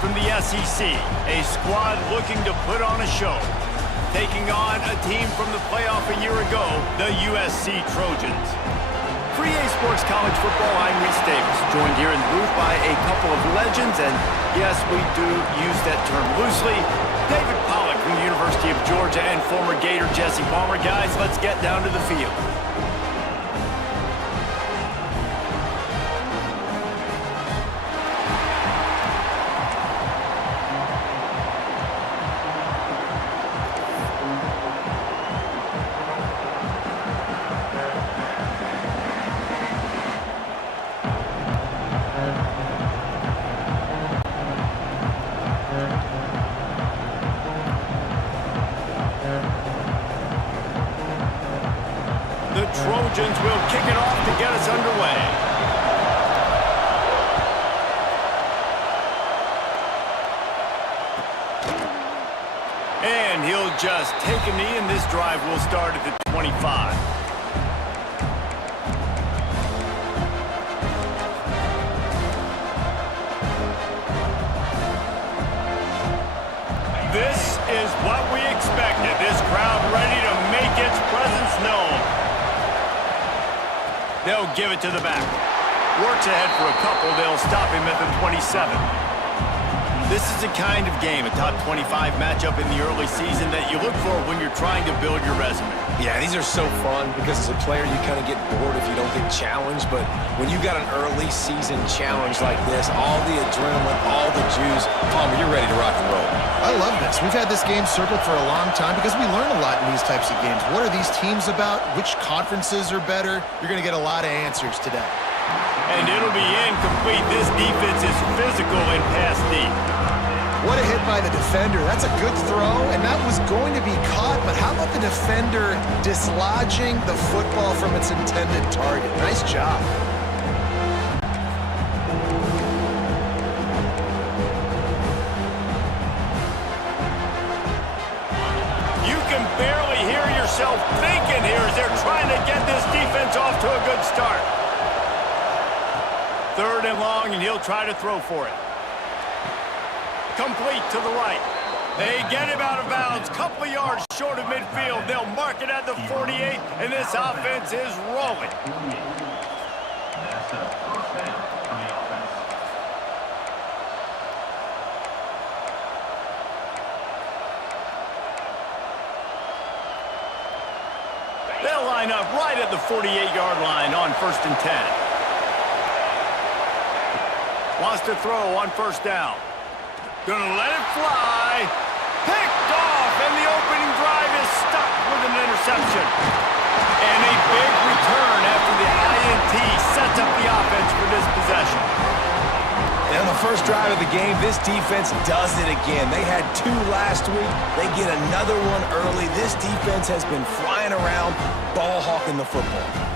from the SEC, a squad looking to put on a show. Taking on a team from the playoff a year ago, the USC Trojans. For EA Sports College Football, I'm Reese Davis, joined here in the booth by a couple of legends, and yes, we do use that term loosely. David Pollack from the University of Georgia and former Gator Jesse Palmer. Guys, let's get down to the field. The Trojans will kick it off to get us underway. And he'll just take a knee, and this drive will start at the 25. This is what we expected. This crowd ready to make its presence known. They'll give it to the back. Works ahead for a couple. They'll stop him at the 27. This is the kind of game, a top 25 matchup in the early season, that you look for when you're trying to build your resume. Yeah, these are so fun because as a player, you kind of get bored if you don't get challenged. But when you got an early season challenge like this, all the adrenaline, all the juice, Palmer, you're ready to rock and roll. I love this. We've had this game circled for a long time because we learn a lot in these types of games. What are these teams about? Which conferences are better? You're going to get a lot of answers today. And it'll be incomplete. This defense is physical and pass deep. What a hit by the defender. That's a good throw, and that was going to be caught, but how about the defender dislodging the football from its intended target? Nice job. You can barely hear yourself thinking here as they're trying to get this defense off to a good start. 3rd and long, and he'll try to throw for it. Complete to the right. They get him out of bounds. Couple of yards short of midfield. They'll mark it at the 48, and this offense is rolling. They'll line up right at the 48-yard line on 1st and 10. Wants to throw on 1st down. Gonna let it fly. Picked off, and the opening drive is stuck with an interception. And a big return after the INT sets up the offense for this possession. And on the first drive of the game, this defense does it again. They had 2 last week. They get another one early. This defense has been flying around, ball hawking the football.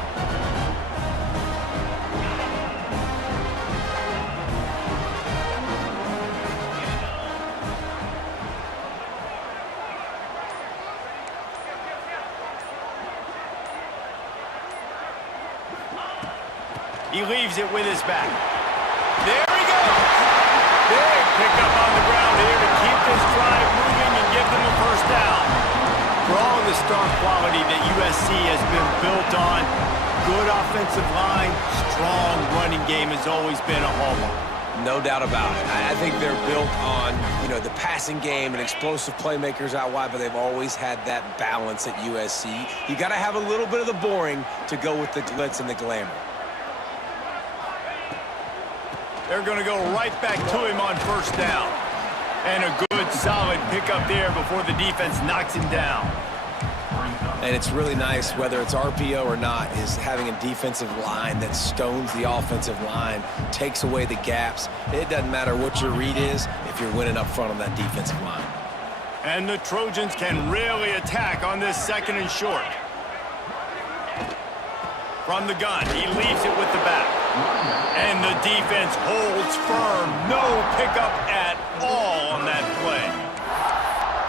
He leaves it with his back. There he goes. Big pickup on the ground here to keep this drive moving and give them a 1st down. For all of the star quality that USC has been built on, good offensive line, strong running game has always been a hallmark. No doubt about it. I think they're built on, the passing game and explosive playmakers out wide, but they've always had that balance at USC. You got to have a little bit of the boring to go with the glitz and the glamour. They're going to go right back to him on 1st down. And a good, solid pickup there before the defense knocks him down. And it's really nice, whether it's RPO or not, is having a defensive line that stones the offensive line, takes away the gaps. It doesn't matter what your read is if you're winning up front on that defensive line. And the Trojans can really attack on this 2nd and short. From the gun, he leaves it with the back. And the defense holds firm. No pickup at all on that play.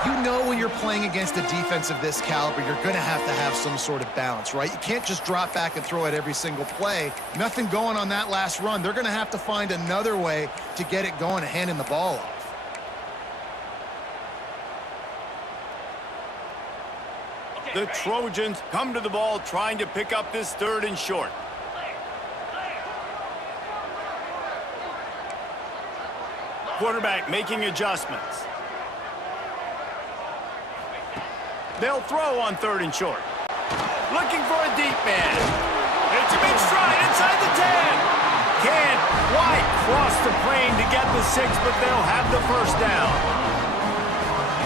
You know when you're playing against a defense of this caliber, you're going to have some sort of balance, right? You can't just drop back and throw it every single play. Nothing going on that last run. They're going to have to find another way to get it going and handing the ball off. The Trojans come to the ball trying to pick up this 3rd and short. Quarterback making adjustments. They'll throw on 3rd and short. Looking for a deep man. It's a big stride inside the 10. Can't quite cross the plane to get the 6, but they'll have the 1st down.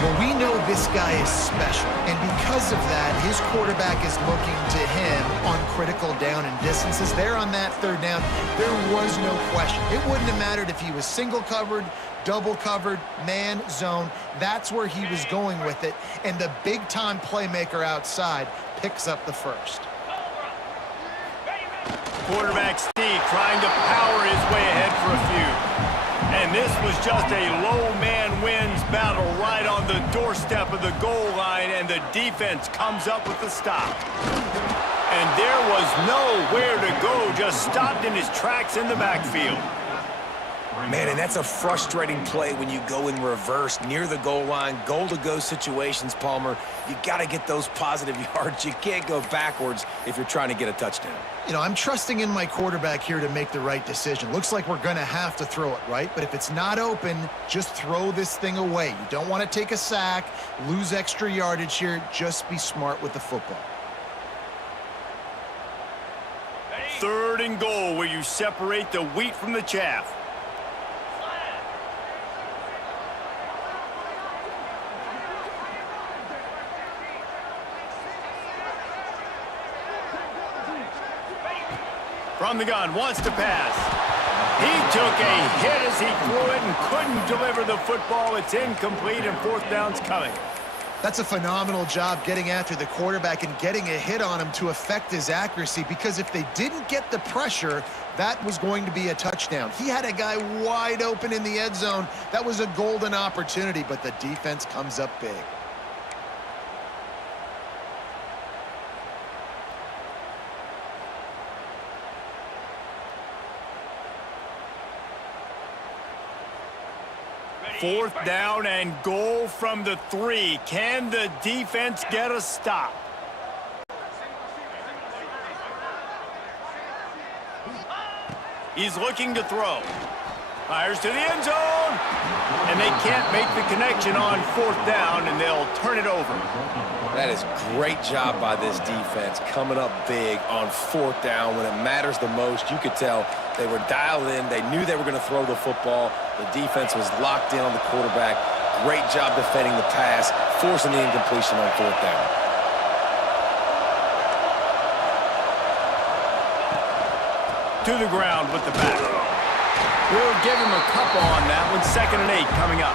Well, we know this guy is special, and because of that, his quarterback is looking to him on critical down and distances. There on that 3rd down, there was no question. It wouldn't have mattered if he was single covered, double covered, man, zone. That's where he was going with it, and the big-time playmaker outside picks up the 1st. Quarterback Steve trying to power his way ahead for a few. And this was just a low man wins battle right on the doorstep of the goal line, and the defense comes up with the stop. And there was nowhere to go, just stopped in his tracks in the backfield. Man, and that's a frustrating play when you go in reverse near the goal line, goal-to-go situations, Palmer. You got to get those positive yards. You can't go backwards if you're trying to get a touchdown. You know, I'm trusting in my quarterback here to make the right decision. Looks like we're going to have to throw it, right? But if it's not open, just throw this thing away. You don't want to take a sack, lose extra yardage here. Just be smart with the football. 3rd and goal, where you separate the wheat from the chaff. From the gun, wants to pass. He took a hit as he threw it and couldn't deliver the football. It's incomplete, and 4th down's coming. That's a phenomenal job getting after the quarterback and getting a hit on him to affect his accuracy, because if they didn't get the pressure, that was going to be a touchdown. He had a guy wide open in the end zone. That was a golden opportunity, but the defense comes up big. Fourth down and goal from the 3. Can the defense get a stop? He's looking to throw. Fires to the end zone. And they can't make the connection on 4th down, and they'll turn it over. That is great job by this defense, coming up big on 4th down when it matters the most. You could tell they were dialed in. They knew they were going to throw the football. The defense was locked in on the quarterback. Great job defending the pass, forcing the incompletion on 4th down. To the ground with the back. We'll give him a couple on that one. 2nd and 8 coming up.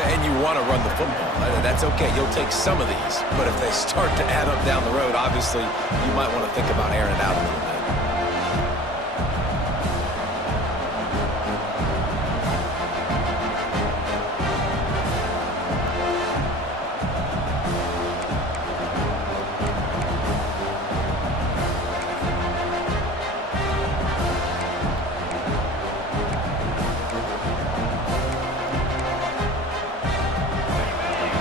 And you want to run the football. That's okay. You'll take some of these. But if they start to add up down the road, obviously, you might want to think about airing it out a little bit.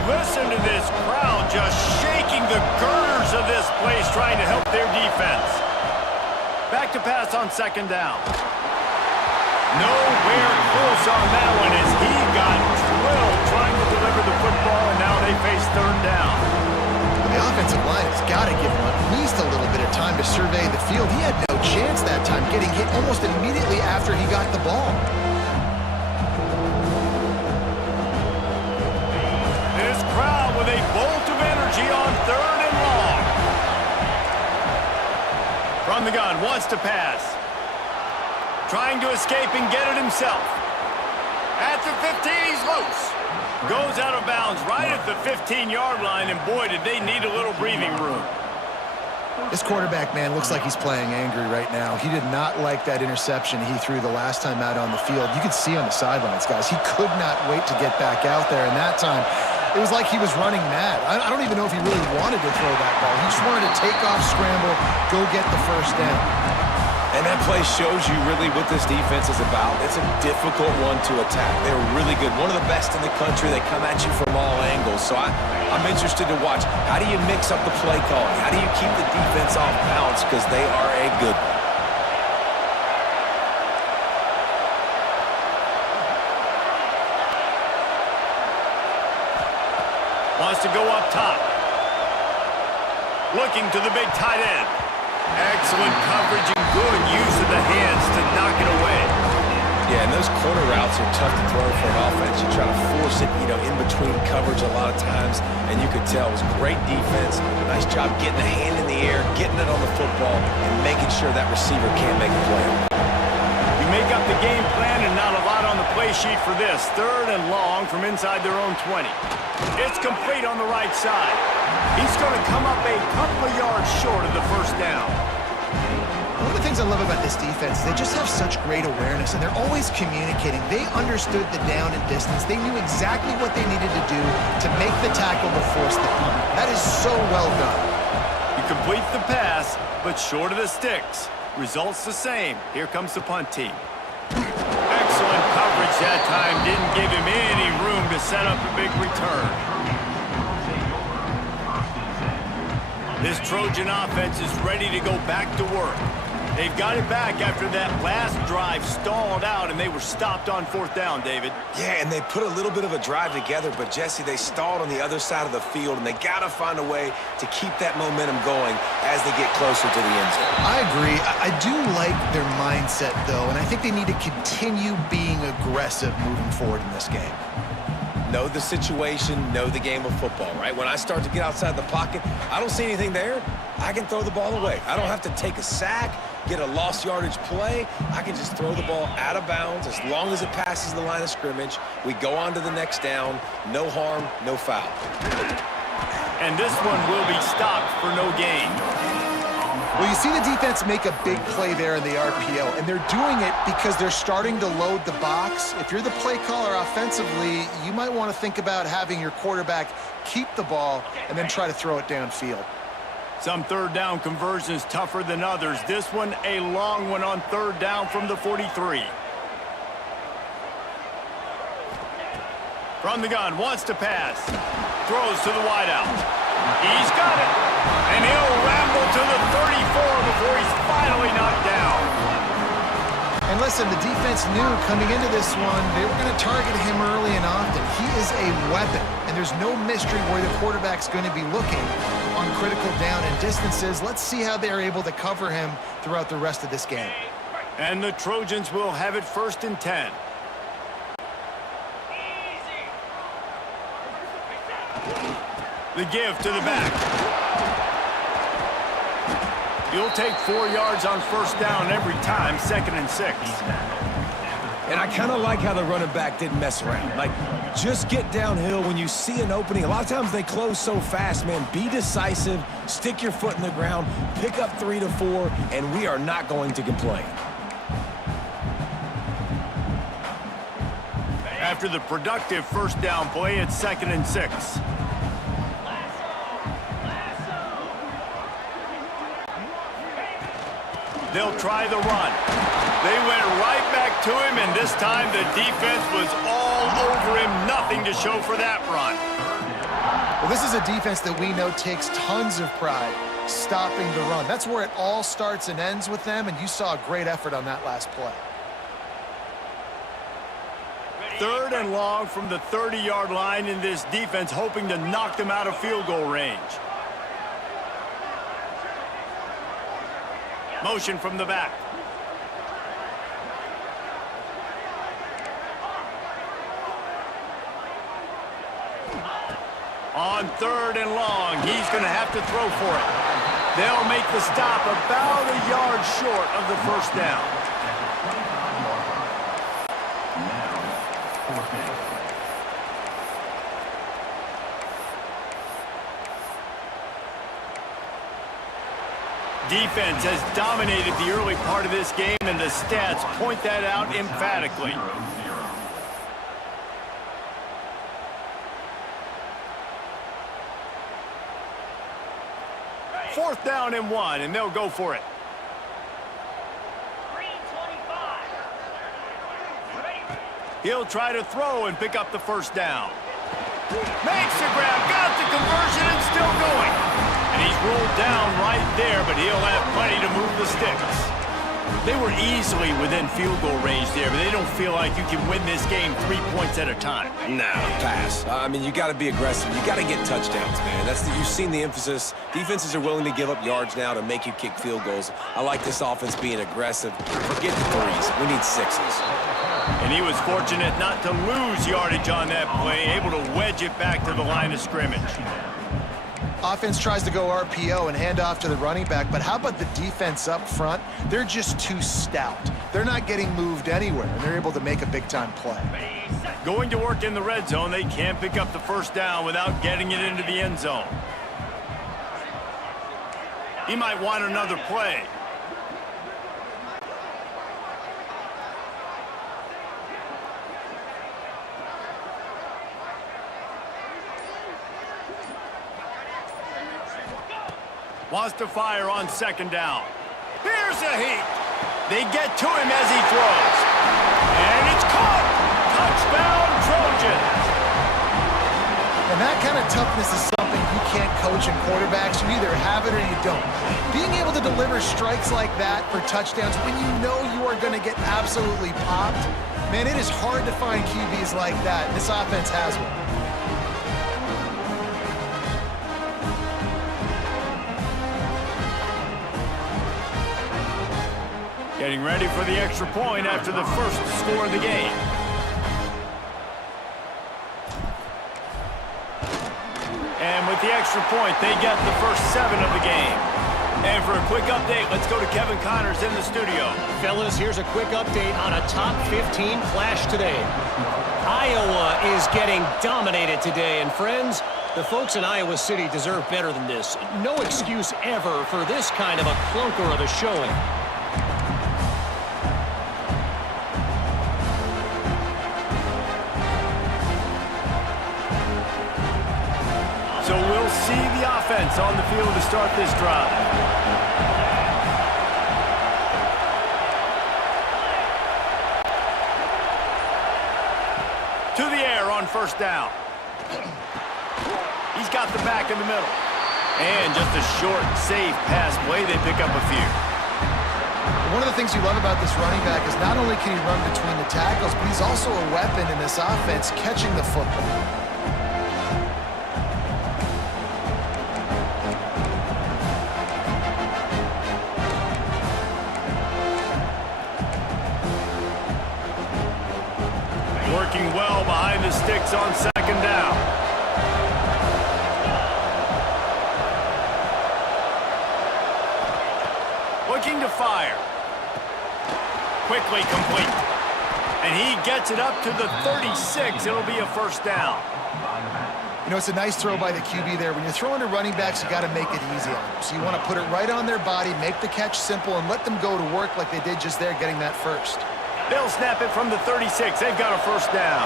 Listen to this crowd just shaking the girders of this place, trying to help their defense. Back to pass on 2nd down. Nowhere close on that one as he got drilled trying to deliver the football, and now they face 3rd down. The offensive line has got to give him at least a little bit of time to survey the field. He had no chance that time, getting hit almost immediately after he got the ball. This crowd with a bolt of energy on 3rd and long. From the gun, wants to pass. Trying to escape and get it himself. At the 15, he's loose. Goes out of bounds right at the 15-yard line, and boy, did they need a little breathing room. This quarterback, man, looks like he's playing angry right now. He did not like that interception he threw the last time out on the field. You could see on the sidelines, guys, he could not wait to get back out there, and that time, it was like he was running mad. I don't even know if he really wanted to throw that ball. He just wanted to take off, scramble, go get the 1st down. And that play shows you really what this defense is about. It's a difficult one to attack. They're really good. One of the best in the country. They come at you from all angles. So I'm interested to watch. How do you mix up the play calling? How do you keep the defense off balance? Because they are a good one. Wants to go up top. Looking to the big tight end. Excellent coverage and good use of the hands to knock it away. Yeah, and those corner routes are tough to throw for an offense. You try to force it, in between coverage a lot of times, and you could tell it was great defense. Nice job getting a hand in the air, getting it on the football, and making sure that receiver can't make a play. You make up the game plan and not a lot on the play sheet for this. 3rd and long from inside their own 20. It's complete on the right side. He's going to come up a couple of yards short of the first down. One of the things I love about this defense is they just have such great awareness, and they're always communicating. They understood the down and distance. They knew exactly what they needed to do to make the tackle to force the punt. That is so well done. He completes the pass, but short of the sticks. Results the same. Here comes the punt team. Excellent coverage that time. Didn't give him any room to set up a big return. This Trojan offense is ready to go back to work. They've got it back after that last drive stalled out, and they were stopped on 4th down, David. Yeah, and they put a little bit of a drive together, but, Jesse, they stalled on the other side of the field, and they got to find a way to keep that momentum going as they get closer to the end zone. I agree. I do like their mindset, though, and I think they need to continue being aggressive moving forward in this game. Know the situation, know the game of football, right? When I start to get outside the pocket, I don't see anything there, I can throw the ball away. I don't have to take a sack, get a lost yardage play. I can just throw the ball out of bounds as long as it passes the line of scrimmage. We go on to the next down. No harm, no foul. And this one will be stopped for no gain. Well, you see the defense make a big play there in the RPO, and they're doing it because they're starting to load the box. If you're the play caller offensively, you might want to think about having your quarterback keep the ball and then try to throw it downfield. Some 3rd down conversions tougher than others. This one a long one on 3rd down from the 43. From the gun, wants to pass. Throws to the wideout. He's got it. And he'll ramble to the 34 before he's finally knocked down. And listen, the defense knew coming into this one, they were going to target him early and often. He is a weapon, and there's no mystery where the quarterback's going to be looking on critical down and distances. Let's see how they're able to cover him throughout the rest of this game. And the Trojans will have it 1st and 10. The give to the back. You'll take 4 yards on 1st down every time, 2nd and 6. And I kind of like how the running back didn't mess around. Like, just get downhill when you see an opening. A lot of times they close so fast, man. Be decisive, stick your foot in the ground, pick up 3 to 4, and we are not going to complain. After the productive 1st down play, it's 2nd and 6. They'll try the run. They went right back to him, and this time the defense was all over him. Nothing to show for that run. Well, this is a defense that we know takes tons of pride stopping the run. That's where it all starts and ends with them, and you saw a great effort on that last play. 3rd and long from the 30-yard line in this defense, hoping to knock them out of field goal range. Motion from the back. On 3rd and long, he's going to have to throw for it. They'll make the stop about a yard short of the 1st down. Defense has dominated the early part of this game, and the stats point that out emphatically. Fourth down and 1, and they'll go for it. He'll try to throw and pick up the first down. Makes the grab, got the conversion, and still going. And he's rolled down right there, but he'll have plenty to move the sticks. They were easily within field goal range there, but they don't feel like you can win this game 3 points at a time. No, pass. I mean, you got to be aggressive. You got to get touchdowns, man. You've seen the emphasis. Defenses are willing to give up yards now to make you kick field goals. I like this offense being aggressive. Forget the threes. We need sixes. And he was fortunate not to lose yardage on that play, able to wedge it back to the line of scrimmage. Offense tries to go RPO and hand off to the running back, but how about the defense up front? They're just too stout. They're not getting moved anywhere, and they're able to make a big-time play. Going to work in the red zone, they can't pick up the first down without getting it into the end zone. He might want another play. Wants to fire on second down. Here's a heat. They get to him as he throws. And it's caught. Touchdown, Trojans. And that kind of toughness is something you can't coach in quarterbacks. You either have it or you don't. Being able to deliver strikes like that for touchdowns when you know you are going to get absolutely popped, man, it is hard to find QBs like that. This offense has one. Getting ready for the extra point after the first score of the game. And with the extra point, they get the first 7 of the game. And for a quick update, let's go to Kevin Connors in the studio. Fellas, here's a quick update on a top 15 flash today. Iowa is getting dominated today, and friends, the folks in Iowa City deserve better than this. No excuse ever for this kind of a clunker of a showing. So we'll see the offense on the field to start this drive. To the air on first down. He's got the back in the middle. And just a short, safe pass play, they pick up a few. One of the things you love about this running back is not only can he run between the tackles, but he's also a weapon in this offense catching the football. Working well behind the sticks on second down. Looking to fire. Quickly complete. And he gets it up to the 36. It'll be a first down. You know, it's a nice throw by the QB there. When you're throwing to running backs, you got to make it easy on them. So you want to put it right on their body, make the catch simple, and let them go to work like they did just there, getting that first. They'll snap it from the 36. They've got a first down.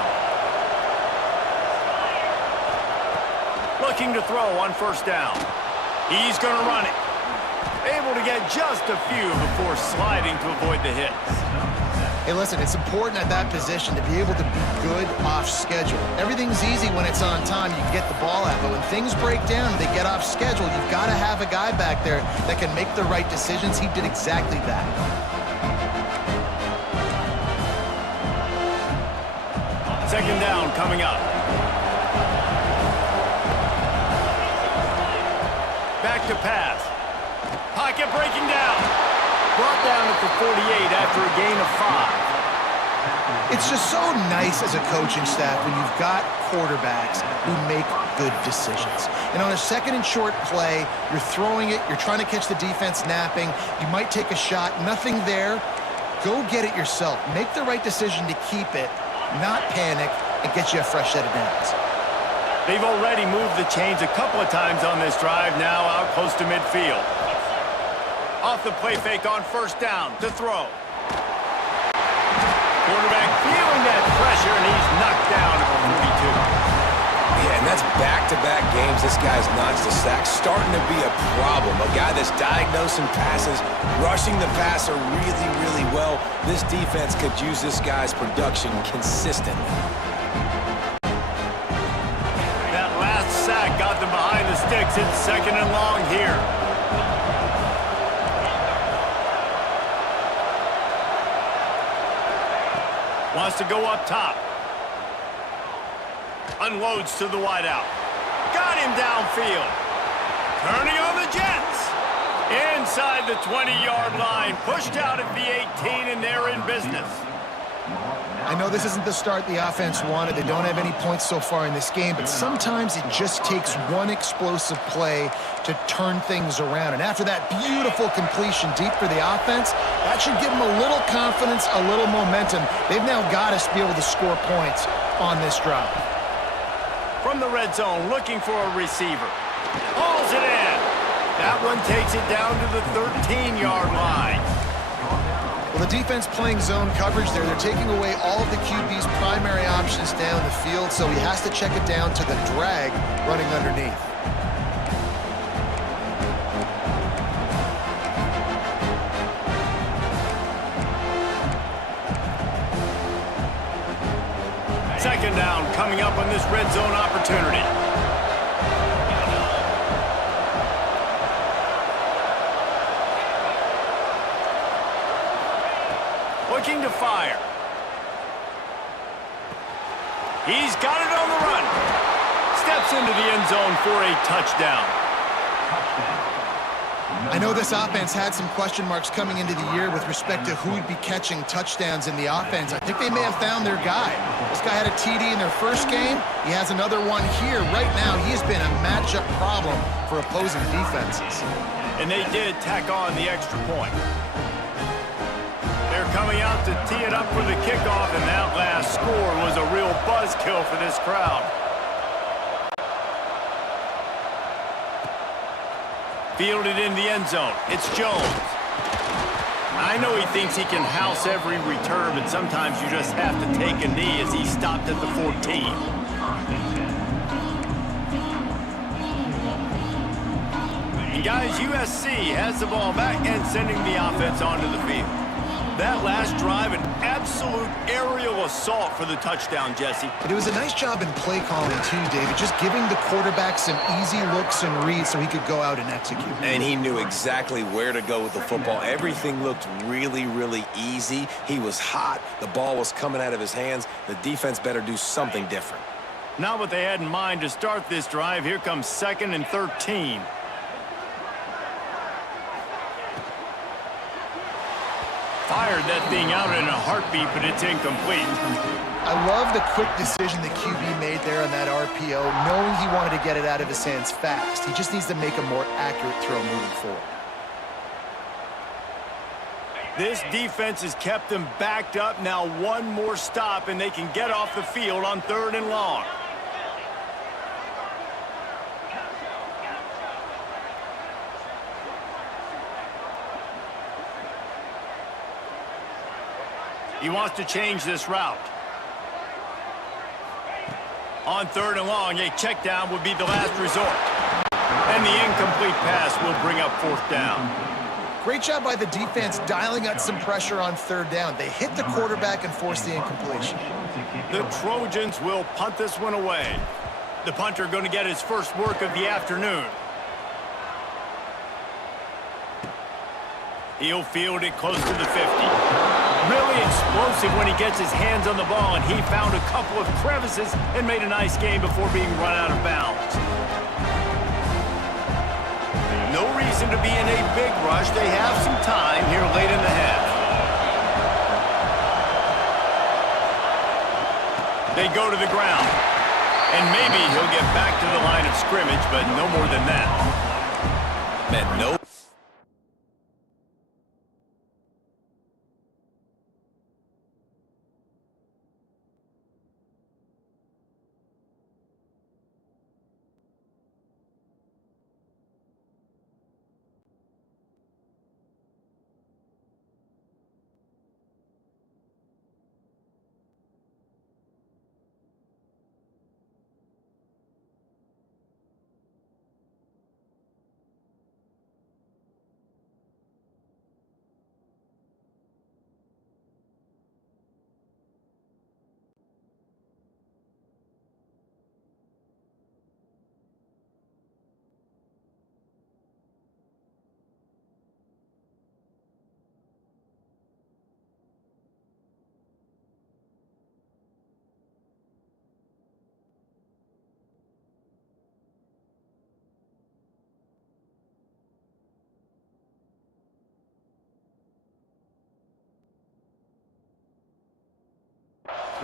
Looking to throw on first down. He's going to run it. Able to get just a few before sliding to avoid the hits. Hey, listen, it's important at that position to be able to be good off schedule. Everything's easy when it's on time. You can get the ball out. But when things break down and they get off schedule, you've got to have a guy back there that can make the right decisions. He did exactly that. Second down coming up. Back to pass. Pocket breaking down. Brought down at the 48 after a gain of 5. It's just so nice as a coaching staff when you've got quarterbacks who make good decisions. And on a second and short play, you're throwing it, you're trying to catch the defense napping, you might take a shot, nothing there. Go get it yourself. Make the right decision to keep it, not panic, and get you a fresh set of downs. They've already moved the chains a couple of times on this drive, now out close to midfield. Off the play fake on first down to throw. Quarterback feeling that pressure, and he's knocked down at the 42. Yeah, and that's back-to-back games this guy's notched a sack, starting to be a problem. A guy that's diagnosing passes, rushing the passer really, really well. This defense could use this guy's production consistently. That last sack got them behind the sticks. It's 2nd and long here. Wants to go up top. Unloads to the wideout. Got him downfield. Turning on the Jets. Inside the 20-yard line. Pushed out at the 18, and they're in business. I know this isn't the start the offense wanted. They don't have any points so far in this game, but sometimes it just takes one explosive play to turn things around. And after that beautiful completion deep for the offense, that should give them a little confidence, a little momentum. They've now got us to be able to score points on this drive. From the red zone, looking for a receiver. Hauls it in. That one takes it down to the 13-yard line. Well, the defense playing zone coverage there. They're taking away all of the QB's primary options down the field, so he has to check it down to the drag running underneath. Second down coming up on this red zone opportunity. Looking to fire. He's got it on the run. Steps into the end zone for a touchdown. I know this offense had some question marks coming into the year with respect to who would be catching touchdowns in the offense. I think they may have found their guy. This guy had a TD in their first game. He has another one here. Right now, he has been a matchup problem for opposing defenses. And they did tack on the extra point. They're coming out to tee it up for the kickoff, and that last score was a real buzzkill for this crowd. Fielded in the end zone. It's Jones. I know he thinks he can house every return, but sometimes you just have to take a knee as he stopped at the 14. And guys, USC has the ball back and sending the offense onto the field. That last drive, an absolute aerial assault for the touchdown, Jesse. But it was a nice job in play calling too, David, just giving the quarterback some easy looks and reads so he could go out and execute. And he knew exactly where to go with the football. Everything looked really, really easy. He was hot. The ball was coming out of his hands. The defense better do something different. Not what they had in mind to start this drive. Here comes 2nd and 13. Fired that thing out in a heartbeat, but it's incomplete. I love the quick decision the QB made there on that RPO, knowing he wanted to get it out of his hands fast. He just needs to make a more accurate throw moving forward. This defense has kept them backed up. Now one more stop, and they can get off the field on 3rd and long. He wants to change this route. On 3rd and long, a check down would be the last resort. And the incomplete pass will bring up 4th down. Great job by the defense dialing up some pressure on 3rd down. They hit the quarterback and forced the incompletion. The Trojans will punt this one away. The punter going to get his first work of the afternoon. He'll field it close to the 50. Really explosive when he gets his hands on the ball, and he found a couple of crevices and made a nice game before being run out of bounds. No reason to be in a big rush. They have some time here late in the half. They go to the ground. And maybe he'll get back to the line of scrimmage, but no more than that. Man, no.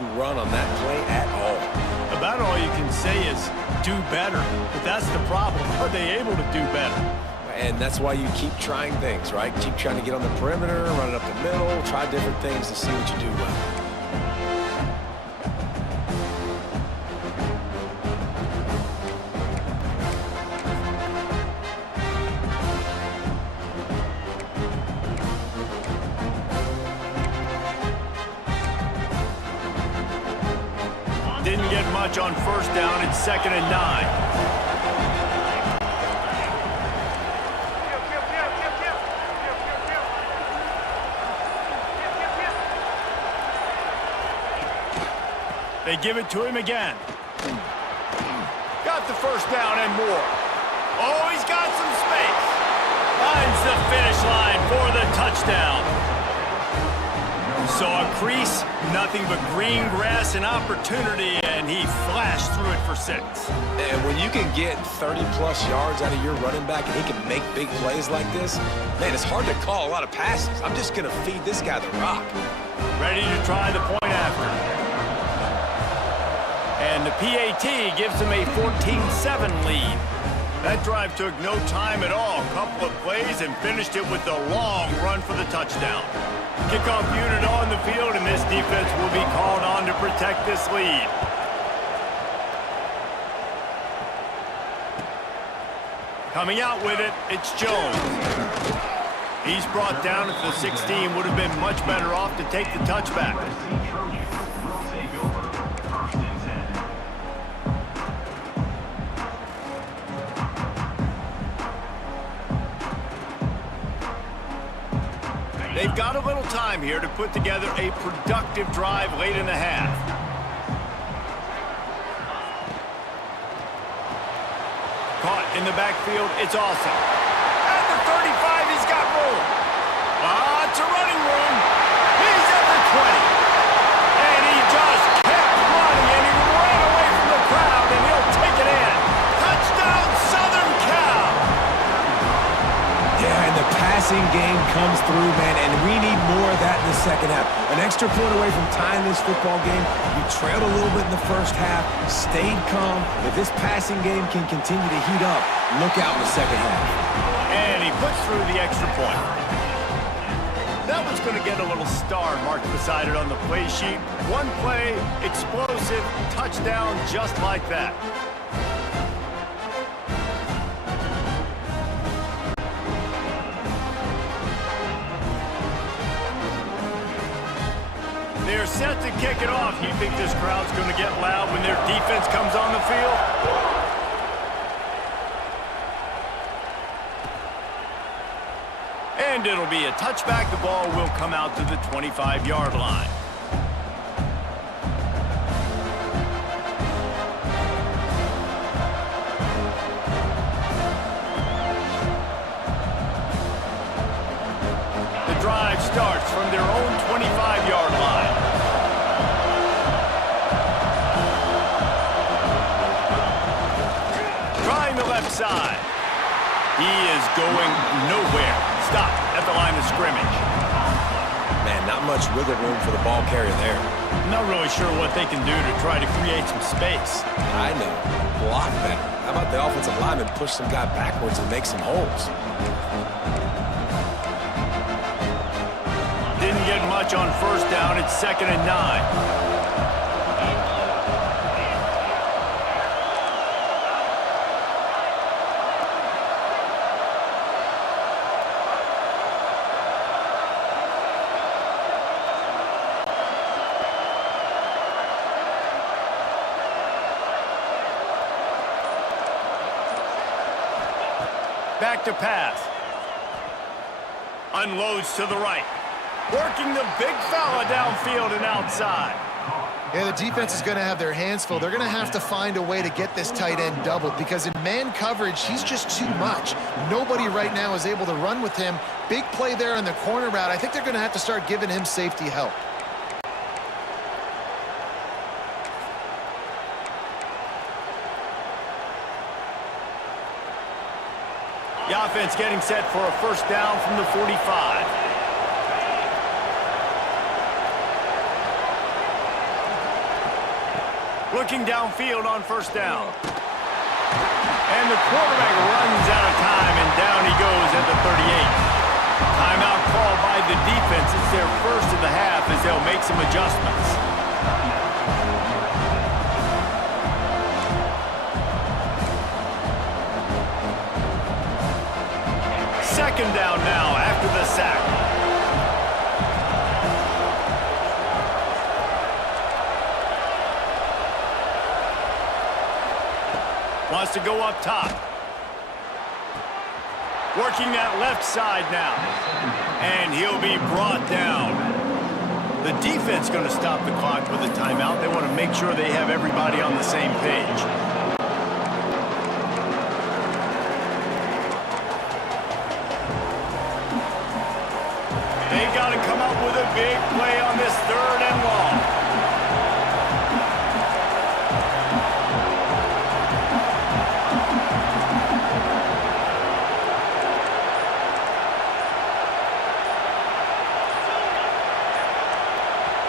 didn't run on that play at all. About all you can say is do better. But that's the problem. Are they able to do better? And that's why you keep trying things, right? Keep trying to get on the perimeter, run it up the middle, try different things to see what you do well. Didn't get much on first down. It's 2nd and 9. They give it to him again. Got the first down and more. Oh, he's got some space. Finds the finish line for the touchdown. Saw a crease, nothing but green grass and opportunity, and he flashed through it for 6. And when you can get 30-plus yards out of your running back and he can make big plays like this, man, it's hard to call a lot of passes. I'm just going to feed this guy the rock. Ready to try the point after. And the PAT gives him a 14-7 lead. That drive took no time at all. A couple of plays and finished it with a long run for the touchdown. Kickoff unit on the field, and this defense will be called on to protect this lead. Coming out with it, it's Jones. He's brought down at the 16. Would have been much better off to take the touchback. They've got a little time here to put together a productive drive late in the half. Caught in the backfield, it's awesome. At the 35, he's got room. It's a running room. He's at the 20. And he just kept running, and he ran away from the crowd, and he'll take it in. Touchdown, Southern Cal! Yeah, and the passing game comes through, man, and we need more of that in the second half. An extra point away from tying this football game. You trailed a little bit in the first half, stayed calm. If this passing game can continue to heat up, look out in the second half. And he puts through the extra point. That one's going to get a little star marked beside it on the play sheet. One play, explosive, touchdown just like that. They're set to kick it off. You think this crowd's going to get loud when their defense comes on the field? And it'll be a touchback. The ball will come out to the 25-yard line. The drive starts from their own 25-yard line. Trying the left side. He is going nowhere. Stop at the line of scrimmage. Man, not much wiggle room for the ball carrier there. Not really sure what they can do to try to create some space. I know. Block better. How about the offensive lineman push some guy backwards and make some holes? Didn't get much on first down. It's 2nd and 9. Back to pass. Unloads to the right. Working the big fella downfield and outside. Yeah, the defense is going to have their hands full. They're going to have to find a way to get this tight end doubled because in man coverage, he's just too much. Nobody right now is able to run with him. Big play there on the corner route. I think they're going to have to start giving him safety help. The offense getting set for a first down from the 45. Looking downfield on first down. And the quarterback runs out of time, and down he goes at the 38. Timeout called by the defense. It's their first of the half as they'll make some adjustments. Second down now after the sack. Wants to go up top. Working that left side now. And he'll be brought down. The defense going to stop the clock with a timeout. They want to make sure they have everybody on the same page. They got to come up with a big play on this third and long.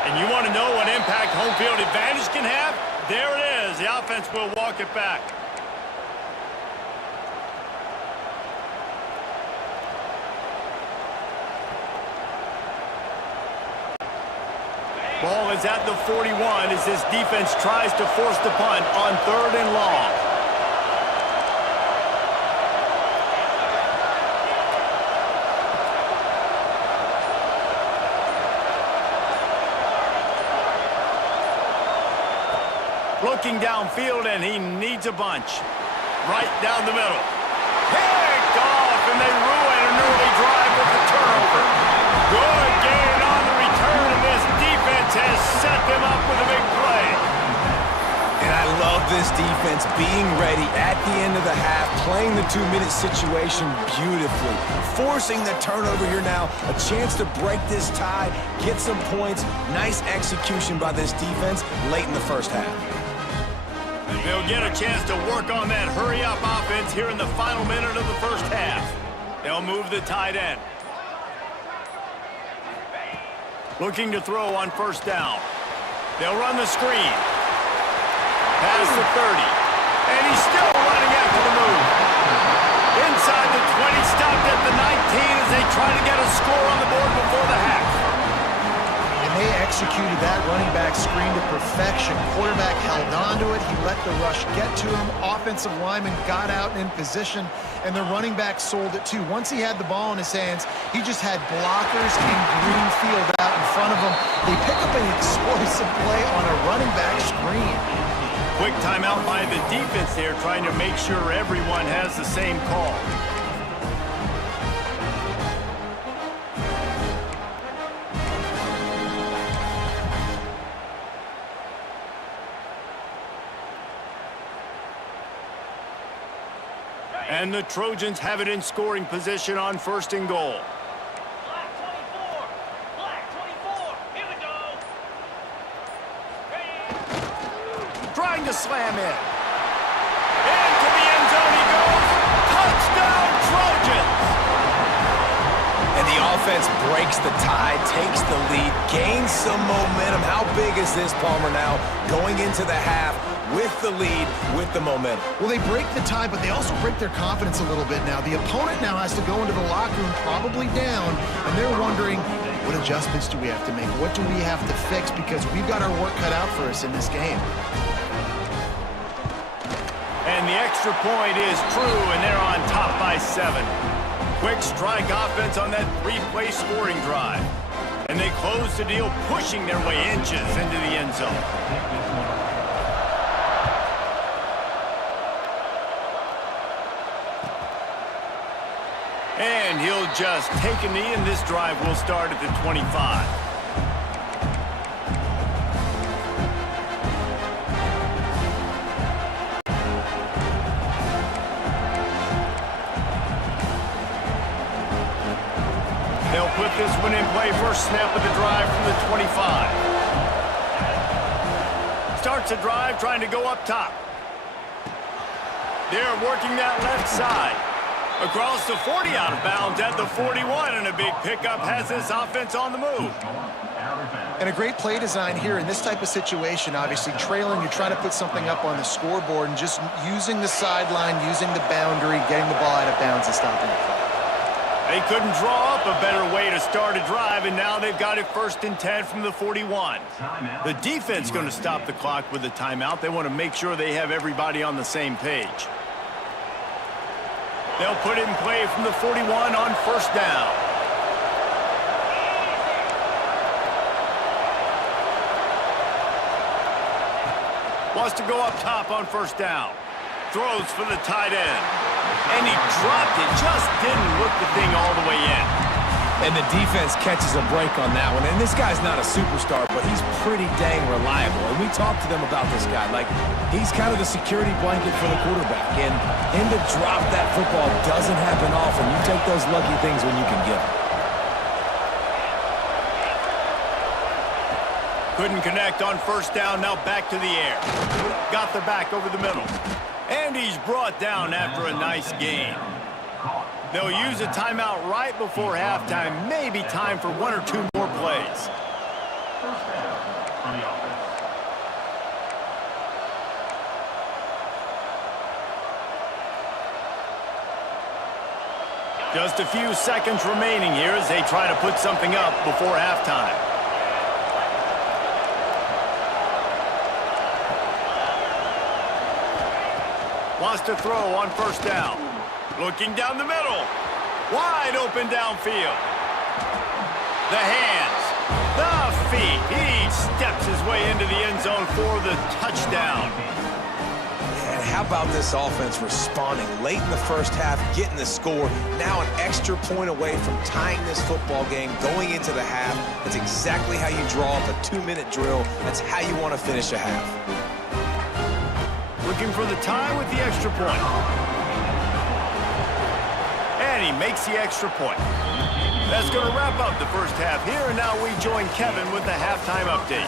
And you want to know what impact home field advantage can have? There it is. The offense will walk it back. Ball is at the 41 as this defense tries to force the punt on third and long. Looking downfield, and he needs a bunch. Right down the middle. Picked off, and they ruin an early drive with the turnover. Good gain on the return, and this defense has set them up with a big play. And I love this defense being ready at the end of the half, playing the 2-minute situation beautifully, forcing the turnover here now, a chance to break this tie, get some points. Nice execution by this defense late in the first half. They'll get a chance to work on that hurry-up offense here in the final minute of the first half. They'll move the tight end. Looking to throw on first down. They'll run the screen. Past the 30. And he's still running after the move. Inside the 20, stopped at the 19 as they try to get a score on the board before the half. And they executed that running back screen to perfection. Quarterback held on to it. He let the rush get to him. Offensive lineman got out in position, and the running back sold it too. Once he had the ball in his hands, he just had blockers and green field out in front of him. They pick up an explosive play on a running back screen. Quick timeout by the defense there, trying to make sure everyone has the same call. And the Trojans have it in scoring position on first and goal. Black 24, here we go. Trying to slam in. Into the end zone he goes. Touchdown, Trojans! And the offense breaks the tie, takes the lead, gains some momentum. How big is this, Palmer, now going into the half with the lead, with the momentum? Well, they break the tie, but they also break their confidence a little bit now. The opponent now has to go into the locker room probably down, and they're wondering, what adjustments do we have to make? What do we have to fix? Because we've got our work cut out for us in this game. And the extra point is true, and they're on top by 7. Quick strike offense on that 3-play scoring drive. And they close the deal, pushing their way inches into the end zone. And he'll just take a knee, and this drive will start at the 25. They'll put this one in play. First snap of the drive from the 25. Starts the drive trying to go up top. They're working that left side. Across the 40, out of bounds at the 41, and a big pickup has this offense on the move. And a great play design here in this type of situation, obviously trailing, you're trying to put something up on the scoreboard and just using the sideline, using the boundary, getting the ball out of bounds and stopping the clock. They couldn't draw up a better way to start a drive, and now they've got it 1st and 10 from the 41. The defense going to stop the clock with a timeout. They want to make sure they have everybody on the same page. They'll put it in play from the 41 on 1st down. Wants to go up top on 1st down. Throws for the tight end. And he dropped it. Just didn't look the thing all the way in. And the defense catches a break on that one. And this guy's not a superstar, but he's pretty dang reliable. And we talked to them about this guy. Like, he's kind of the security blanket for the quarterback. And him to drop that football doesn't happen often. You take those lucky things when you can get them. Couldn't connect on 1st down. Now back to the air. Got the back over the middle. And he's brought down after a nice gain. They'll use a timeout right before halftime. Maybe time for 1 or 2 more plays. Just a few seconds remaining here as they try to put something up before halftime. Wants to throw on 1st down. Looking down the middle. Wide open downfield. The hands. The feet. He steps his way into the end zone for the touchdown. And how about this offense responding late in the 1st half, getting the score, now an extra point away from tying this football game, going into the half. That's exactly how you draw up a 2-minute drill. That's how you want to finish a half. Looking for the tie with the extra point. And he makes the extra point. That's going to wrap up the 1st half here, and now we join Kevin with the halftime update.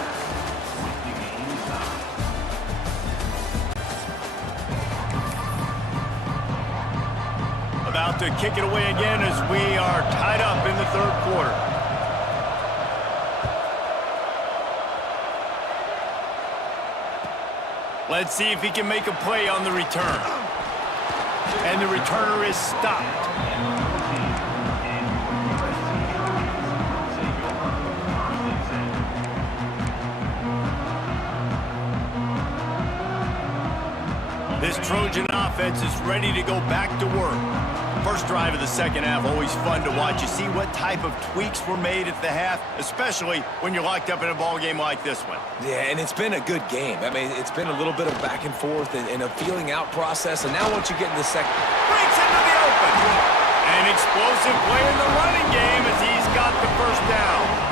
About to kick it away again as we are tied up in the 3rd quarter. Let's see if he can make a play on the return. And the returner is stopped. This Trojan offense is ready to go back to work. First drive of the 2nd half, always fun to watch. You see what type of tweaks were made at the half, especially when you're locked up in a ball game like this one. Yeah, and it's been a good game. I mean, it's been a little bit of back and forth and a feeling out process. And now once you get in the second... Breaks into the open. An explosive play in the running game as he's got the 1st down.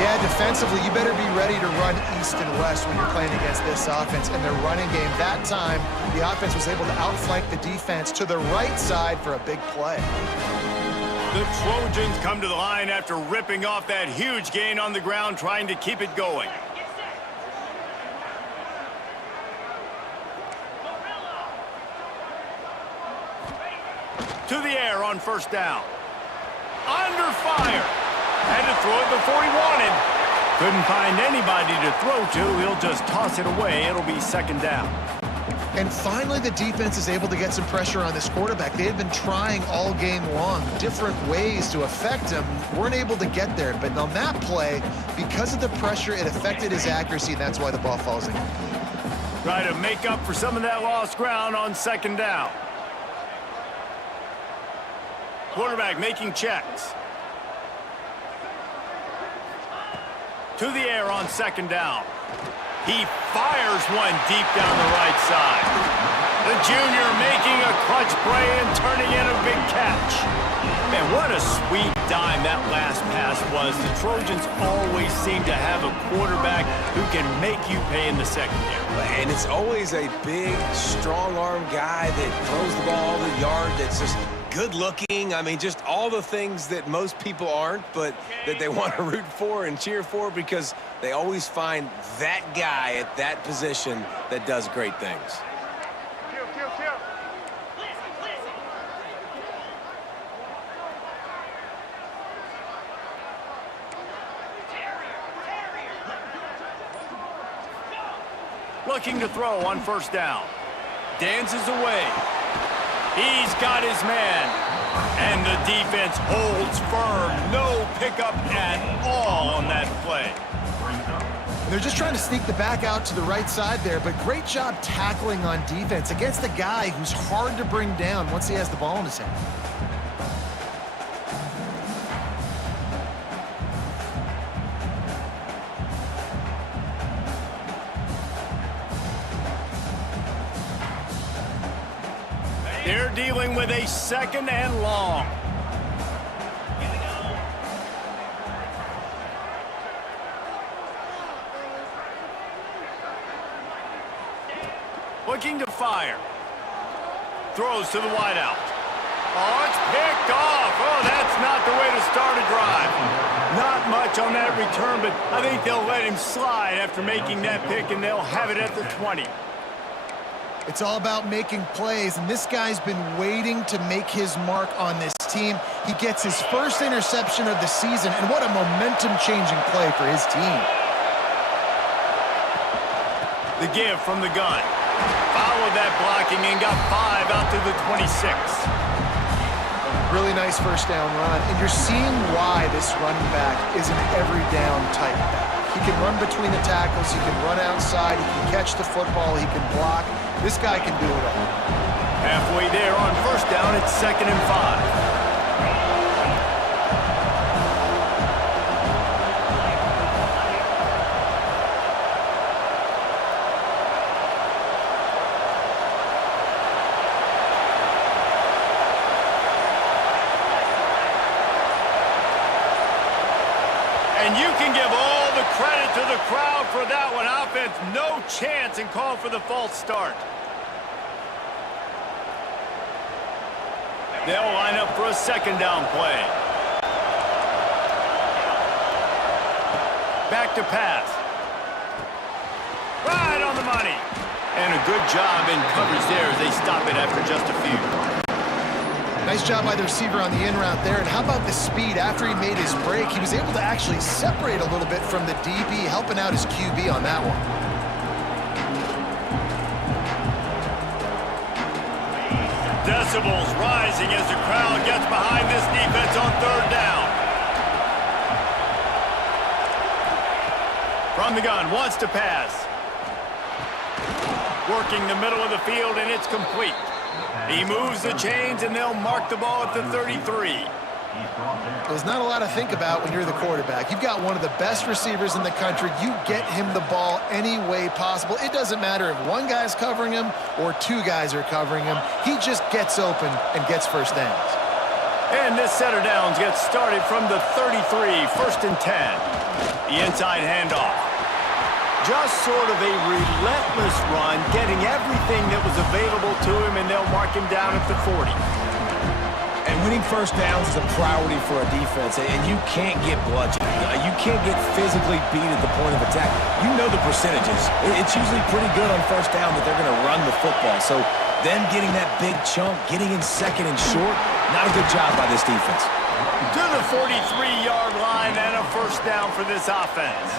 Yeah, defensively, you better be ready to run east and west when you're playing against this offense and their running game. That time, the offense was able to outflank the defense to the right side for a big play. The Trojans come to the line after ripping off that huge gain on the ground, trying to keep it going. To the air on 1st down. Under fire. Had to throw it before he wanted. Couldn't find anybody to throw to. He'll just toss it away. It'll be 2nd down. And finally, the defense is able to get some pressure on this quarterback. They had been trying all game long, different ways to affect him. Weren't able to get there. But on that play, because of the pressure, it affected his accuracy, and that's why the ball falls in. Try to make up for some of that lost ground on 2nd down. Quarterback making checks. To the air on 2nd down. He fires one deep down the right side. The junior making a clutch play and turning in a big catch. Man, what a sweet dime that last pass was. The Trojans always seem to have a quarterback who can make you pay in the secondary. And it's always a big, strong-arm guy that throws the ball the yard, that's just good-looking. I mean, just all the things that most people aren't, but that they want to root for and cheer for because they always find that guy at that position that does great things. looking to throw on first down. Dances away. He's got his man. And the defense holds firm. No pickup at all on that play. They're just trying to sneak the back out to the right side there, but great job tackling on defense against a guy who's hard to bring down once he has the ball in his hand. They're dealing with a 2nd and long. Looking to fire. Throws to the wideout. Oh, it's picked off. Oh, that's not the way to start a drive. Not much on that return, but I think they'll let him slide after making that pick, and they'll have it at the 20. It's all about making plays, and this guy's been waiting to make his mark on this team. He gets his first interception of the season, and what a momentum-changing play for his team. The give from the gun. Followed that blocking and got 5 out to the 26. Really nice first down run, and you're seeing why this running back is an every down type back. He can run between the tackles, he can run outside, he can catch the football, he can block. This guy can do it all. Halfway there on first down, it's 2nd and 5. And you can give all the credit to the crowd for that one. Offense, no chance, and call for the false start. They'll line up for a 2nd down play. Back to pass. Right on the money. And a good job in coverage there as they stop it after just a few. Nice job by the receiver on the in route there. And how about the speed? After he made his break, he was able to actually separate a little bit from the DB, helping out his QB on that one. Decibels rising as the crowd gets behind this defense on 3rd down. From the gun, wants to pass. Working the middle of the field, and it's complete. He moves the chains, and they'll mark the ball at the 33. There's not a lot to think about when you're the quarterback. You've got one of the best receivers in the country. You get him the ball any way possible. It doesn't matter if one guy's covering him or 2 guys are covering him. He just gets open and gets first downs. And this set of downs gets started from the 33, 1st and 10. The inside handoff. Just sort of a relentless run, getting everything that was available to him, and they'll mark him down at the 40. And winning first downs is a priority for a defense, and you can't get bludgeoned. You can't get physically beat at the point of attack. You know the percentages. It's usually pretty good on first down that they're going to run the football. So them getting that big chunk, getting in 2nd and short, not a good job by this defense. To the 43-yard line and a first down for this offense.